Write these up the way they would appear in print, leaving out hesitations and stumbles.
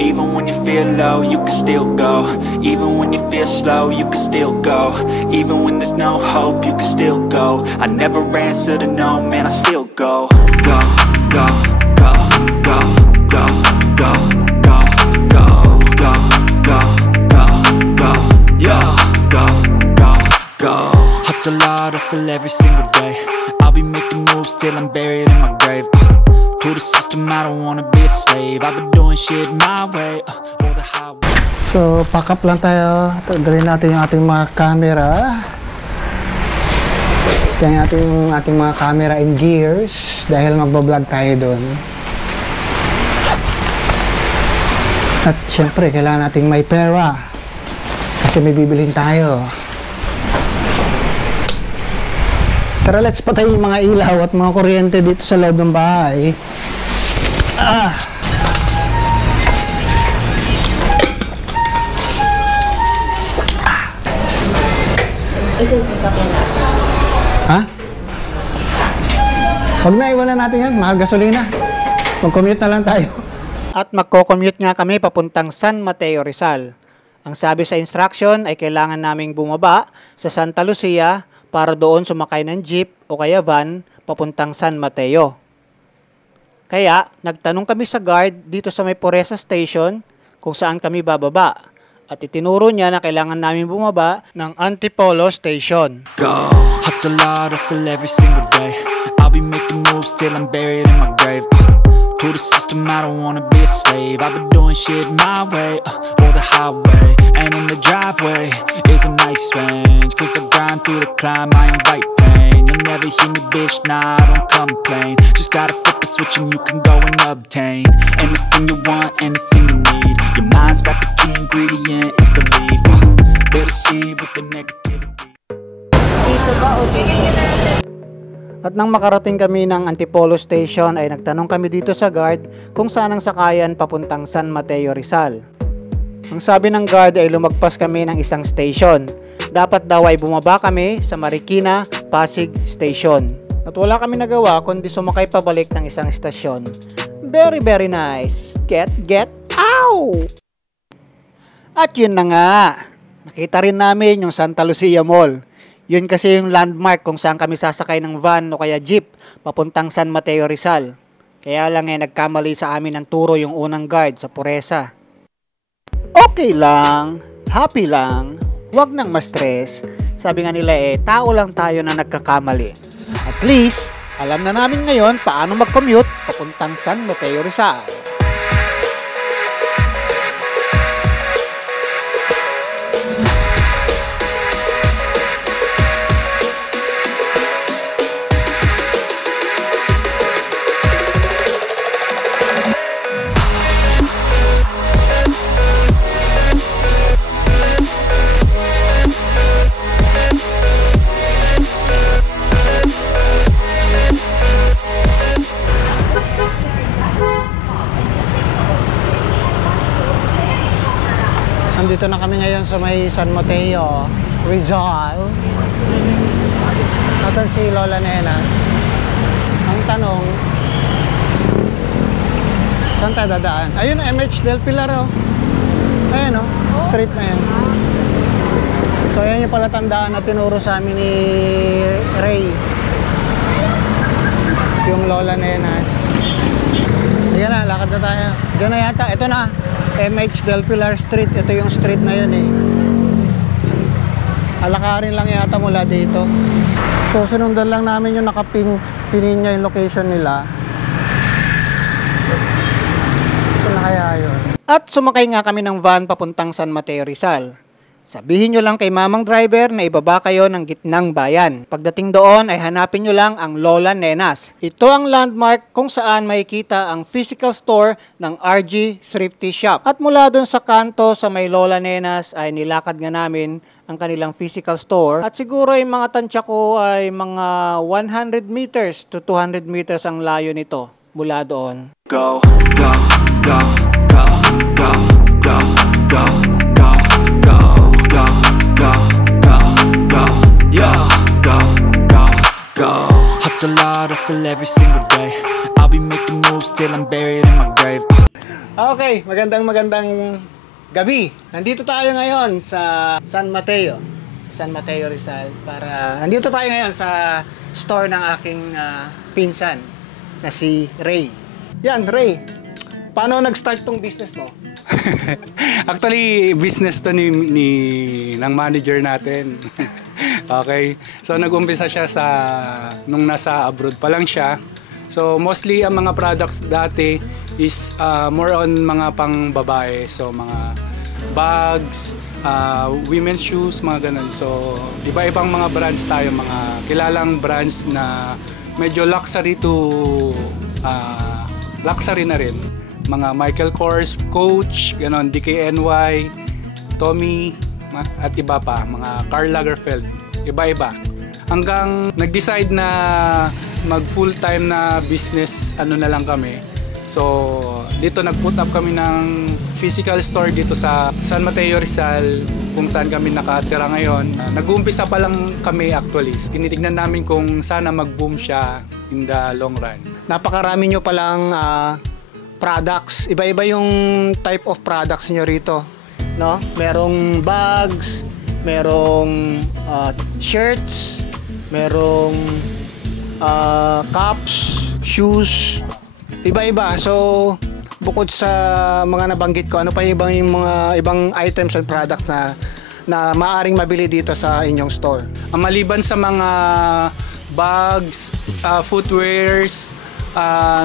Even when you feel low, you can still go. Even when you feel slow, you can still go. Even when there's no hope, you can still go. I never answer to no, man, I still go. Go, go, go, go, go, go, go, go, go, go, go, go, yo, go, go, go. Hustle hard, hustle every single day. I'll be making moves till I'm buried in my grave. To the system, I don't wanna be a slave. I've been doing shit my way, or the highway. So, pack up lang tayo. Tanggalin natin yung ating mga camera. Yan yung ating mga camera and gears dahil magbablog tayo doon. At syempre, kailangan nating may pera kasi may bibilhin tayo. Tara, let's patay yung mga ilaw at mga kuryente dito sa loob ng bahay. Ito yung sasakyan na. Ha? Huwag na, iwanan natin yan. Mahal gasolina. Mag-commute na lang tayo. At magko-commute nga kami papuntang San Mateo, Rizal. Ang sabi sa instruction ay kailangan naming bumaba sa Santa Lucia para doon sumakay ng jeep o kaya van papuntang San Mateo. Kaya, nagtanong kami sa guard dito sa may Poresa Station kung saan kami bababa. At itinuro niya na kailangan namin bumaba ng Antipolo Station. Go, hustle hard, hustle every single day. I'll be making moves till I'm buried in my grave. To the system, I don't wanna be a slave. I've been doing shit my way, or the highway. And in the driveway is a nice range. Cause I grind through the climb, I invite pain. You'll never hear me, bitch, nah, I don't complain. Just gotta flip the switch and you can go and obtain anything you want, anything you need. Your mind's got the key ingredient, it's belief. They're deceived with the negativity. Dito ba o dito? At nang makarating kami ng Antipolo Station ay nagtanong kami dito sa guard kung saan ang sakayan papuntang San Mateo, Rizal. Ang sabi ng guard ay lumagpas kami ng isang station. Dapat daw ay bumaba kami sa Marikina, Pasig Station. At wala kami nagawa kundi sumakay pabalik ng isang estasyon. Very very nice. Get, ow! At yun na nga. Nakita rin namin yung Santa Lucia Mall. Yun kasi yung landmark kung saan kami sasakay ng van o kaya jeep papuntang San Mateo, Rizal. Kaya lang nagkamali sa amin ng turo yung unang guard sa Poresa. Okay lang, happy lang, wag nang ma-stress. Sabi nga nila tao lang tayo na nagkakamali. At least, alam na namin ngayon paano mag-commute papuntang San Mateo, Rizal. Nandito na kami ngayon sa may San Mateo, Rizal. Nasaan si Lola Nenas? Ang tanong, saan tayo dadaan? Ayun, MH Del Pilar, oh. Ayun, oh. Street na yan. So, yan yung palatandaan na tinuro sa amin ni Ray. Yung Lola Nenas. Ayan na, lakad na tayo. Diyan na yata. Ito na. MH Del Pilar Street. Ito yung street na yun Alakarin lang yata mula dito. So sinundan lang namin yung nakapin niya yung location nila. So na kaya yun. At sumakay nga kami ng van papuntang San Mateo, Rizal. Sabihin nyo lang kay mamang driver na ibaba kayo ng gitnang bayan. Pagdating doon ay hanapin nyo lang ang Lola Nenas. Ito ang landmark kung saan makikita ang physical store ng RG Thrifty Shop. At mula doon sa kanto sa may Lola Nenas ay nilakad nga namin ang kanilang physical store. At siguro yung mga tansya ko ay mga 100 meters to 200 meters ang layo nito mula doon. Go, go, go, go, go, go, go, go, go. Go, go, go, go, yo, go, go, go. Hustle hard, hustle every single day. I'll be making moves till I'm buried in my grave. Okay, magandang gabi. Nandito tayo ngayon sa San Mateo. Sa San Mateo Rizal. Nandito tayo ngayon sa store ng aking pinsan na si Ray. Yan, Ray. Paano nag-start tong business mo? Actually, business to ng manager natin. Okay. So nag-umpisa siya nung nasa abroad pa lang siya. So mostly ang mga products dati is more on mga pang babae. So mga bags, women's shoes, mga ganun. So iba-ibang mga brands tayo, mga kilalang brands na medyo luxury to luxury na rin. Mga Michael Kors, Coach, ganon, DKNY, Tommy, at iba pa, mga Karl Lagerfeld, iba-iba. Hanggang nag-decide na mag full-time na business, na lang kami. So, dito nag-put up kami ng physical store dito sa San Mateo Rizal, kung saan kami nakatira ngayon. Nag-uumpisa pa lang kami actually. Tinitignan namin kung sana mag-boom siya in the long run. Napakarami nyo palang products. Iba-iba yung type of products nyo rito, no? Merong bags, merong shirts, merong caps, shoes, iba-iba. So, bukod sa mga nabanggit ko, ano pa yung mga ibang items and products na maaaring mabili dito sa inyong store? Maliban sa mga bags, footwears,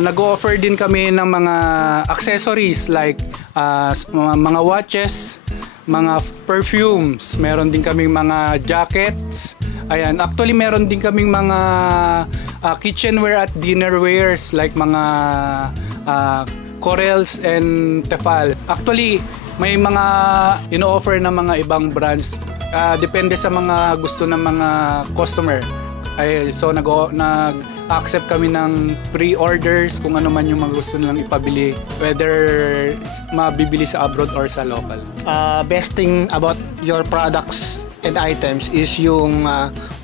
nag-offer din kami ng mga accessories like mga watches, mga perfumes, meron din kaming mga jackets. Ayan, actually meron din kaming mga kitchenware at dinnerwares like mga Corels and Tefal. Actually, may mga ino-offer na mga ibang brands. Depende sa mga gusto ng mga customer. So nag-accept kami ng pre-orders kung ano man yung mga gusto nilang ipabili, whether mabibili sa abroad or sa local. Best thing about your products and items is yung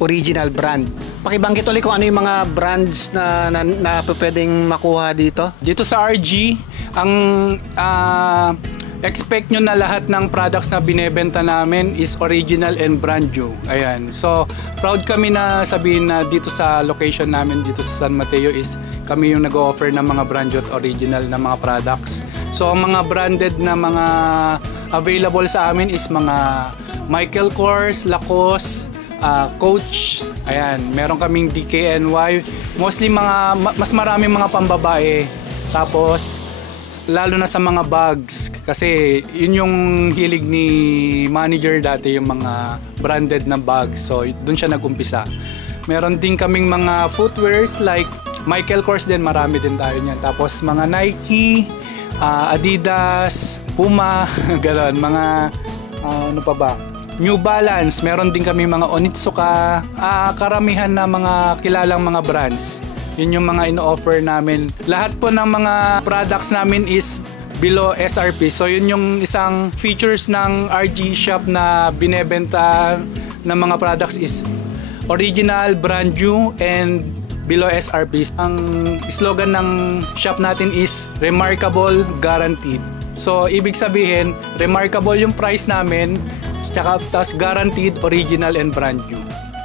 original brand. Pakibanggit ulit kung ano yung mga brands na pwedeng makuha dito. Dito sa RG, ang expect nyo na lahat ng products na binebenta namin is original and brand new. Ayan. So, proud kami na sabihin na dito sa location namin, dito sa San Mateo, is kami yung nag-offer ng mga brand new at original na mga products. So, ang mga branded na mga available sa amin is mga Michael Kors, Lacoste, Coach. Ayan. Meron kaming DKNY. Mostly mas maraming mga pambabae. Tapos, lalo na sa mga bags kasi yun yung hilig ni manager dati, yung mga branded na bags. So doon siya nag-umpisa. Meron din kaming mga footwears like Michael Kors din, marami din tayo niyan. Tapos mga Nike, Adidas, Puma, gano'n, mga ano pa ba? New Balance, meron din kami mga Onitsuka, karamihan na mga kilalang mga brands. Yun yung mga ino-offer namin. Lahat po ng mga products namin is below SRP. So yun yung isang features ng RG shop na binebenta ng mga products is original, brand new, and below SRP. Ang slogan ng shop natin is Remarkable, Guaranteed. So ibig sabihin, remarkable yung price namin, tsaka tas guaranteed, original, and brand new.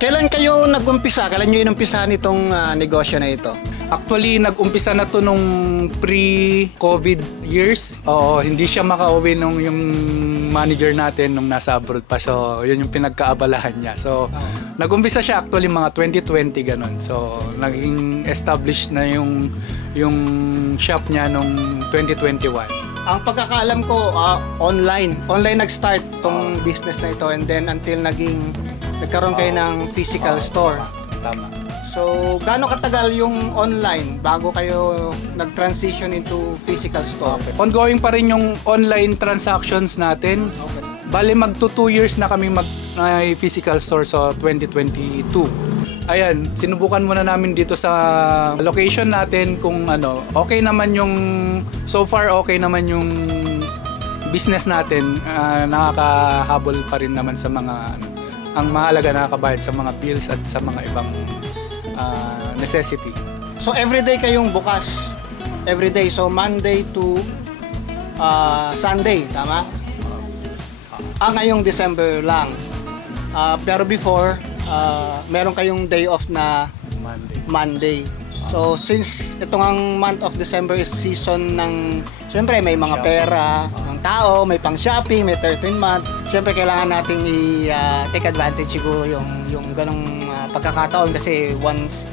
Kailan kayo nag-umpisa? Kailan nyo inumpisa nitong negosyo na ito? Actually, nag-umpisa na to nung pre-COVID years. Oo, hindi siya makauwi nung yung manager natin nung nasa abroad pa. So, yun yung pinagkaabalahan niya. So, nag-umpisa siya actually mga 2020 ganun. So, naging established na yung shop niya nung 2021. Ang pagkakaalam ko, online nag-start tong business na ito, and then until nagkaroon kayo ng physical store. Tama. So, gaano katagal yung online bago kayo nag-transition into physical store? Ongoing pa rin yung online transactions natin. Bale, magto 2 years na kami may physical store sa 2022. Ayan, sinubukan muna namin dito sa location natin kung okay naman yung, so far okay naman yung business natin. Nakakahabol pa rin naman sa mga ang mahalaga, nakakabayad sa mga bills at sa mga ibang necessity. So everyday kayong bukas? Everyday, so Monday to Sunday, tama? Ngayong December lang. Pero before, meron kayong day off na Monday. So since itong ang month of December is season ng, siyempre may mga pera ng tao, may pang shopping, may 13th month, siyempre kailangan nating i-take advantage siguro yung ganong pagkakataon kasi once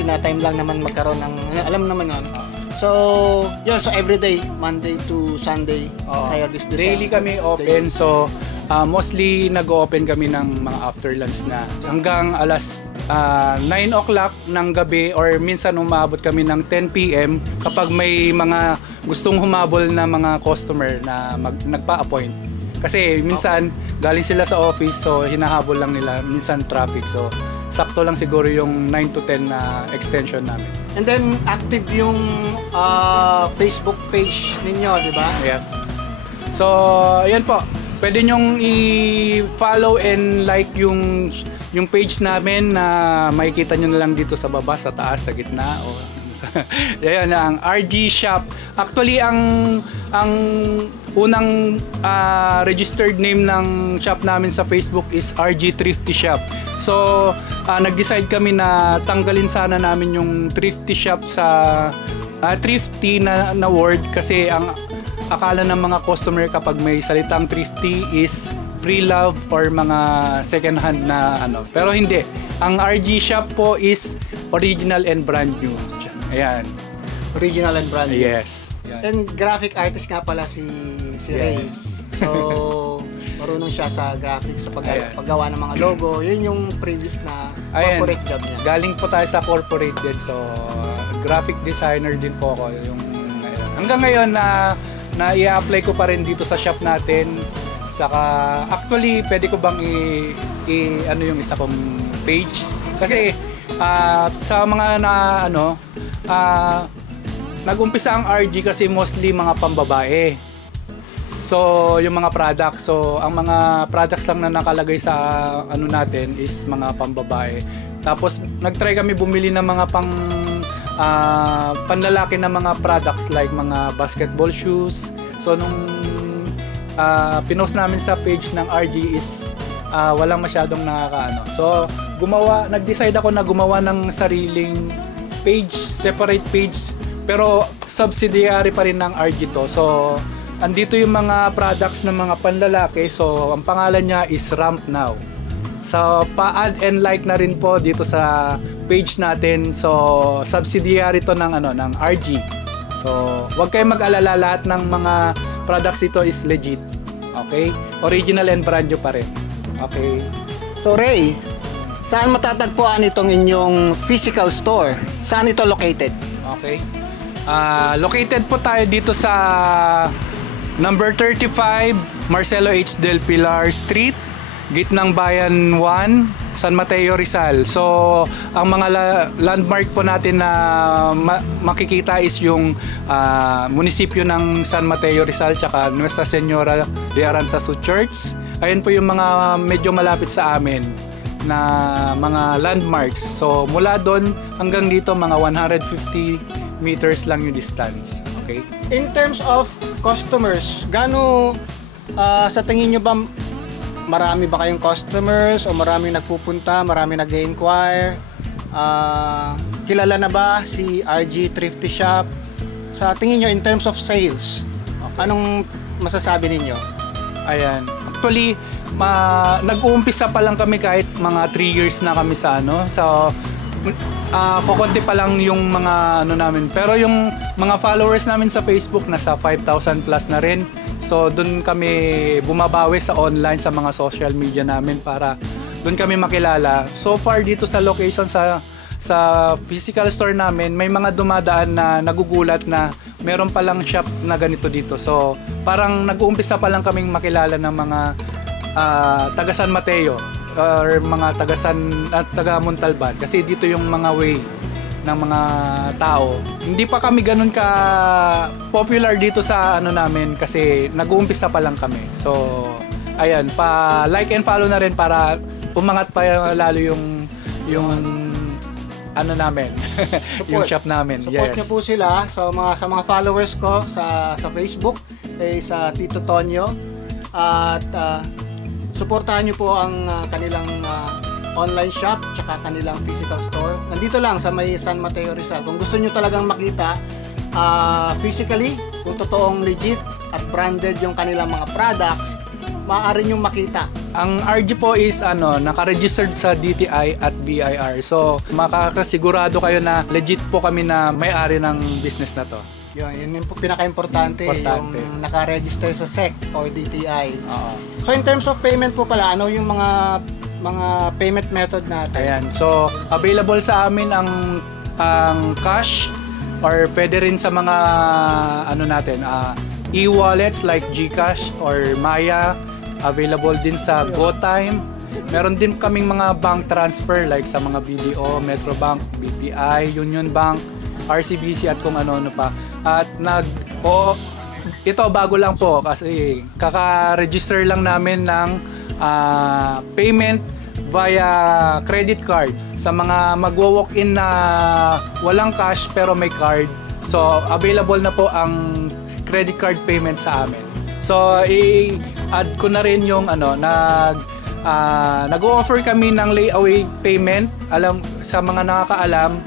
in a time lang naman magkaroon ng, alam naman yun. So, yun, so every day, Monday to Sunday, kaya this December. Daily kami open, so mostly nag-open kami ng mga after lunch na hanggang alas 9 o'clock ng gabi or minsan umabot kami ng 10 p.m. kapag may mga gustong humabol na mga customer na nagpa-appoint. Kasi minsan galing sila sa office, so hinahabol lang nila, minsan traffic. So sakto lang siguro yung 9 to 10 na extension namin. And then active yung Facebook page ninyo, di ba? Yes. So, ayan po. Pwede nyong i-follow and like yung page namin na makikita nyo na lang dito sa baba, sa taas, sa gitna. O, ayan na, ang RG Shop. Actually, ang unang registered name ng shop namin sa Facebook is RG Thrifty Shop. So, nag-decide kami na tanggalin sana namin yung thrifty shop sa thrifty na word kasi ang akala ng mga customer kapag may salitang thrifty is pre-love or mga second hand na ano. Pero hindi. Ang RG Shop po is original and brand new. Ayan. Original and brand new. Yes. And graphic artist nga pala si Ray. So, marunong siya sa graphics, sa paggawa ng mga logo. Yun yung previous na corporate job niya. Galing po tayo sa corporate din. So, graphic designer din po ako. Hanggang ngayon na i-apply ko pa rin dito sa shop natin. Saka actually pwede ko bang ano yung isa kong page kasi sa mga nag-umpisa ang RG kasi mostly mga pambabae. So yung mga products, so ang mga products lang na nakalagay sa ano natin is mga pambabae. Tapos nag-try kami bumili ng mga panlalaki na mga products like mga basketball shoes. So nung pinost namin sa page ng RG is walang masyadong nakakaano. So nag-decide ako na gumawa ng sariling page, separate page, pero subsidiary pa rin ng RG to. So andito yung mga products ng mga panlalaki. So ang pangalan niya is Ramp Now. So pa-add and like na rin po dito sa page natin. So subsidiary to ng ng RG. So wag kayong mag-alala, lahat ng mga products dito is legit. Okay? Original and brand new pa rin. Okay. So Ray, saan matatagpuan itong inyong physical store? Saan ito located? Okay. Located po tayo dito sa number 35 Marcelo H. Del Pilar Street, Gitnang Bayan 1, San Mateo, Rizal. So, ang mga landmark po natin na makikita is yung munisipyo ng San Mateo, Rizal, tsaka Nuestra Señora de Aranzazu Church. Ayun po yung mga medyo malapit sa amin na mga landmarks. So, mula doon hanggang dito, mga 150 meters lang yung distance. Okay? In terms of customers, gaano sa tingin nyo ba marami ba kayong customers o marami nagpupunta, marami nag-inquire? Kilala na ba si RG Thrifty Shop? Sa tingin nyo in terms of sales, anong masasabi ninyo? Ayan. Actually, nag-uumpisa pa lang kami kahit mga 3 years na kami sa So, kukunti pa lang yung mga namin. Pero yung mga followers namin sa Facebook nasa 5,000 plus na rin. So doon kami bumabawi sa online, sa mga social media namin para doon kami makilala. So far dito sa location sa physical store namin, may mga dumadaan na nagugulat na meron palang shop na ganito dito. So parang nag-uumpisa pa lang kaming makilala ng mga taga San Mateo or mga taga Montalban kasi dito yung mga way ng mga tao. Hindi pa kami ganun ka popular dito sa namin kasi nag-uumpisa pa lang kami. So ayan, pa like and follow na rin para umangat pa lalo yung ano namin, yung shop namin. Support Yes. niyo po sila sa mga followers ko sa Facebook, sa Tito Tonyo. At suportahan niyo po ang kanilang online shop tsaka kanilang physical store. Nandito lang sa may San Mateo Rizal. Kung gusto niyo talagang makita physically, kung totoong legit at branded yung kanilang mga products, maaari niyong makita. Ang RG po is naka-registered sa DTI at BIR. So, makakasigurado kayo na legit po kami na may-ari ng business na to. Yun yung pinaka-importante, Importante. yung naka-register sa SEC or DTI. Oo. So in terms of payment po pala, ano yung mga payment method natin? Ayan. So, available sa amin ang cash or pwede rin sa mga e-wallets like GCash or Maya. Available din sa GoTime. Meron din kaming mga bank transfer like sa mga BDO, Metrobank, BPI, Union Bank, RCBC at kung ano-ano pa. At ito bago lang po kasi kaka-register lang namin ng payment via credit card sa mga magwo-walk-in na walang cash pero may card. So available na po ang credit card payment sa amin. So i-add ko na rin yung nag-o-offer kami ng layaway payment. Alam sa mga nakakaalam,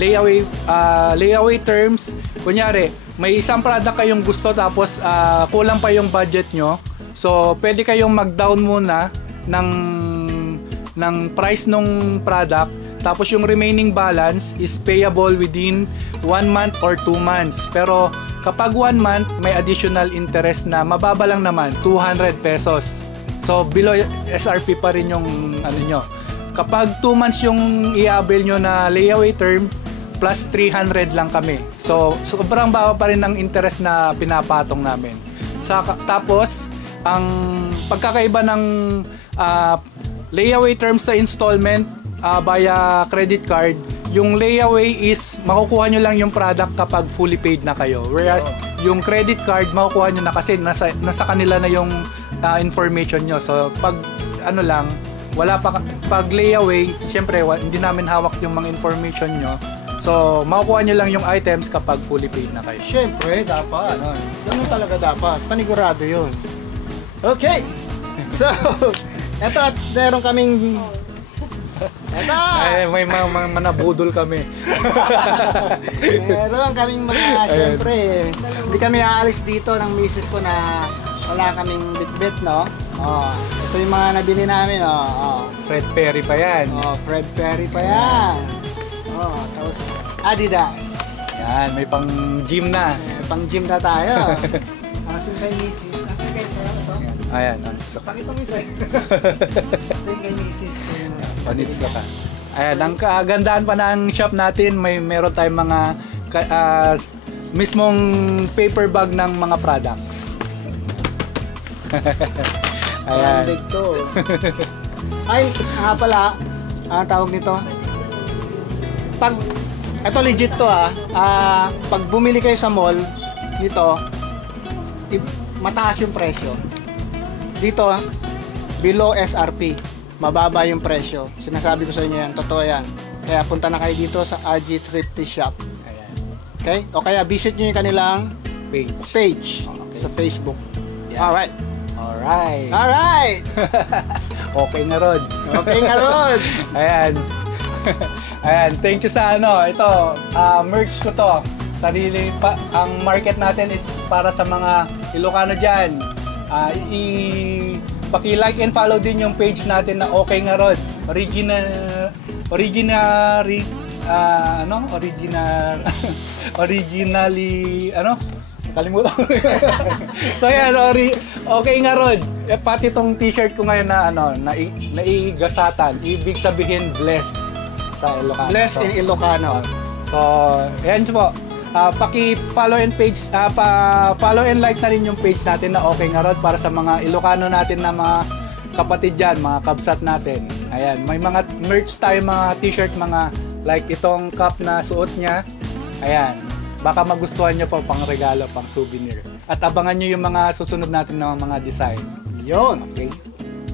layaway terms. Kunyari, may isang product kayong gusto tapos kulang pa yung budget nyo. So, pwede kayong mag-down muna ng price nung product. Tapos yung remaining balance is payable within 1 month or 2 months. Pero kapag 1 month, may additional interest na mababa lang naman, 200 pesos. So, below SRP pa rin yung nyo. Kapag 2 months yung i-avail nyo na layaway term, plus 300 lang kami. So, sobrang baba pa rin ng interest na pinapatong namin. Tapos, ang pagkakaiba ng layaway terms sa installment via credit card, yung layaway is makukuha nyo lang yung product kapag fully paid na kayo. Whereas, yung credit card, makukuha nyo na kasi nasa kanila na yung information nyo. So, pag wala pa, pag layaway, syempre, hindi namin hawak yung mga information nyo. So, makukuha nyo lang yung items kapag fully paid na kayo. Syempre, dapat. Ganun talaga dapat. Panigurado yun. Okay. So, eto at meron kaming... Eto! Ay, may manabudol kami. Meron kaming mga, syempre, hindi kami aalis dito ng misis ko na wala kaming bitbit, no? Ito yung mga nabili namin, Fred Perry pa yan. Fred Perry pa yan. Tapos Adidas. Yan, may pang gym na. Pang gym na tayo. Asin kay misis. Asin kay ito. Ayan. Pakita mo isa. Asin kay misis. Panits ka. Ayan, ang kagandahan pa ng shop natin, meron tayong mga mismong paper bag ng mga products. Ayan. Branded to. Ay, nga pala, ang tawag nito. Ito legit to pag bumili kayo sa mall, dito, mataas yung presyo. Dito, below SRP, mababa yung presyo. Sinasabi ko sa inyo yan, totoo yan. Kaya punta na kayo dito sa RG Thrifty Shop. Okay? O kaya visit nyo yung kanilang page sa Facebook. Yeah. Alright. Okay na Rod. Ayan. Ayan, thank you sa ito, merch ko to. Sarili pa, ang market natin is para sa mga Ilocano dyan. Paki-like and follow din yung page natin na Okay Nga Rod. Originally, kalimutan ko. So yan, Okay Nga Rod. Pati tong t-shirt ko ngayon na naigasatan. Ibig sabihin blessed sa Ilocano. Blessed in Ilocano. So, ayan po. Paki-follow and follow and like na rin yung page natin na Okay Nga Rod para sa mga Ilocano natin na mga kapatid dyan, mga kabsat natin. Ayan, may mga merch tayo, mga t-shirt, mga like itong cup na suot niya. Ayan, baka magustuhan nyo po pang regalo, pang souvenir. At abangan nyo yung mga susunod natin na mga design. Yun. Okay?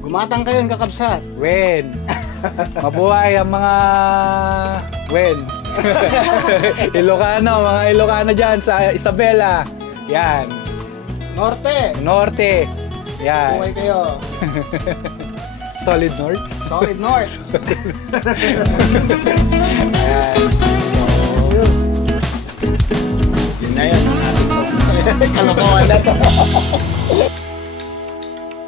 Gumatang kayo, kakabsat. When? Mabuhay ang mga When? Ilocano, mga Ilocano dyan sa Isabela. Yan. Norte. Norte. Yan. Buhay kayo. Solid North. Solid North. Ayan. Yun na yan. Kalokohan na to.